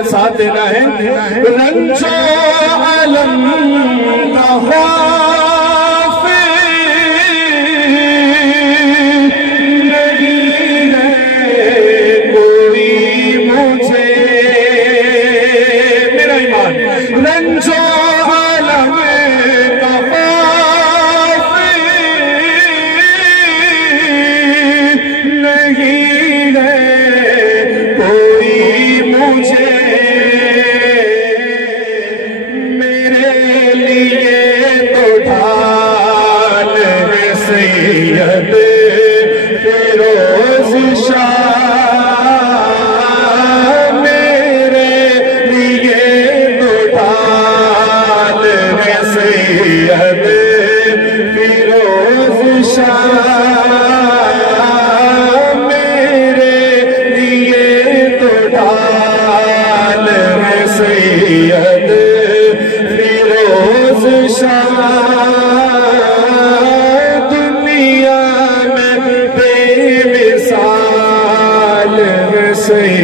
ساتھ ساتھ دینا ہے رنج و علم کا خوف نہیں ہے کوئی مجھے میرا ایمان رنج و علم کا خوف نہیں ہے کوئی مجھے میرے لیے تو ڈھال ہے سید فیروز شاہ میرے لیے تو ڈھال ہے سید فیروز شاہ میرے لیے تو ڈھال ہے سید فیروز شاہ دنیا میں بے مثال ہے سید